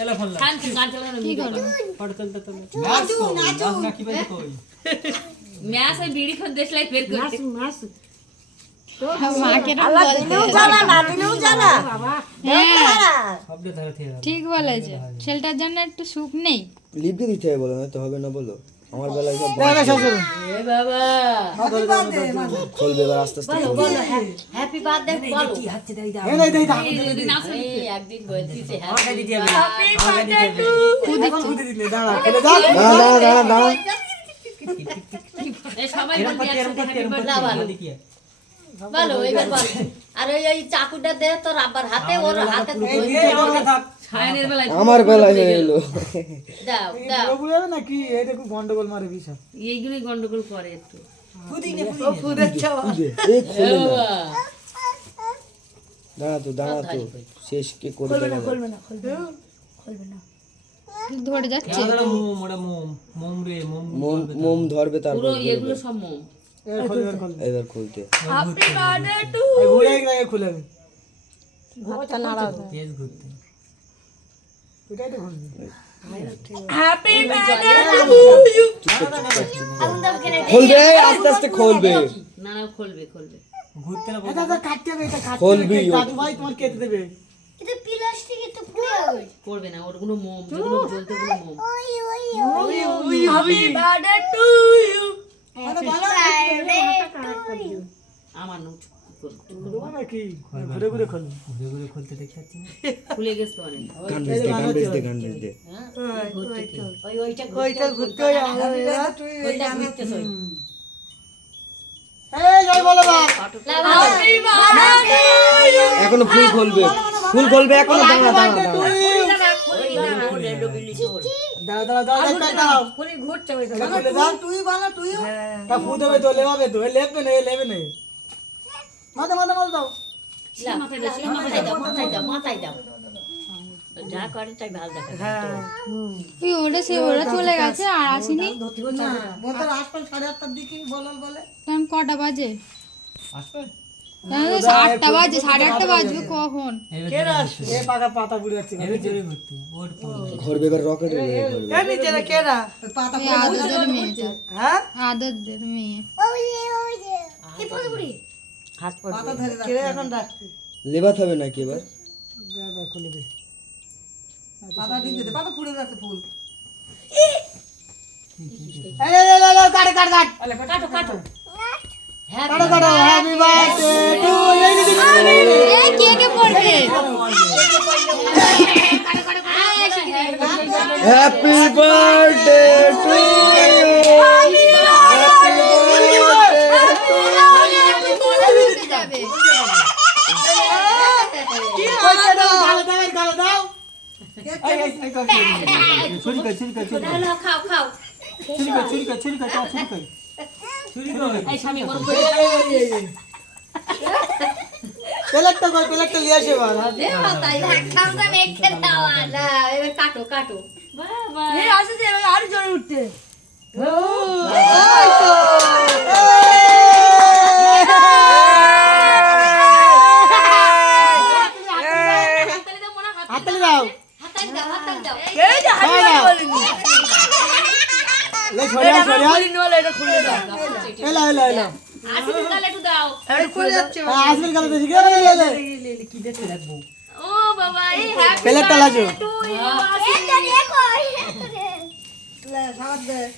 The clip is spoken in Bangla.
এলা ফোন লাগ কি করো পড়তল তো নাচো না কি বাজে কই ম্যাস ওই বিড়ি খোদ দেশলাই ফের করতে মাকে না আল্লাহ দিলেও জানা না দিলেও জানা শব্দ ধরে থেকে ঠিক বলেছে ছেলেটার জন্য একটু সুখ নেই লিপি দিতে হবে বলো না তো হবে না বলো আমার বেলায় সব এ বাবা খুলবে এবার আস্তে আস্তে খুলবে। হ্যাপি বার্থডে বলো যদি না শুনি একদিন বলতিছে আমাকে দিতে হবে হ্যাপি বার্থডে টু দাঁড়া দাঁড়া দাঁড়া দাঁড়া এই সবাই এরকম বলতে করতে এরকম করতে এরকম করতে ভালো। দেখি বলো এবার বলো আর ওই চাকুটা দে তোর আব্বার হাতে ওর হাতে সায়নের বেলায় আমার বেলায় হয়ে এলো দাও দাও এইগুলোই গন্ডগোল করে একটু এই খুলে না দাঁড়া তো শেষ কে করে দেবে ধরে যাচ্ছে কেমন মোম ওটা মোম রে মোম মোম ধরবে পুরো তারপর এগুলো সব মোম এবার খুলতে হ্যাপি বার্থডে টু তেজ ঘুরতে হ্যাপি বার্থডে টু ইউ খুলবে আস্তে আস্তে খুলবে না না খুলবে খুলবে ঘুরতে না খুলবি এটা প্লাস্টিক এটা পুরো করবে না ওরগুলো মোম যেগুলো জ্বলতে ওগুলো মোম হ্যাপি বার্থডে টু ইউ আমার নো ঘুরে ঘুরে খুলতে দেখতে পাচ্ছি না খুলে গেছে তো অনেক গান বেচ দে ওইটা ঘুরতে হয় ওইটা ঘুরতে হয় হ্যাপি বার্থডে এখনো ফুল খুলবে এখনো দাঁড়া পুরি ঘুরতে হয় মাথায় দাও যা করে তাই ভালো দেখা ওরা চলে গেছে আর আসেনি তখন কটা বাজে আসবে তাহলে তো 8টা বাজে 8:30 বাজবে কখন এবার জোরে ঘুরতে ওর পর ঘরবে এবার রকেট আদরদের মেয়ে আদরদের মেয়ে হাত পড়ে লেবাত হবে নাকি এবার কাটো কাটো কে পড়বে হ্যাপি বার্থডে টু খাও খাও এই স্বামী গরম করে কাটো কাটো বাবা আরো জোরে উঠতে হাততালি দাও আসলে গালে একটু দাও ও বাবা এই হ্যাপি বার্থডে টু ইউ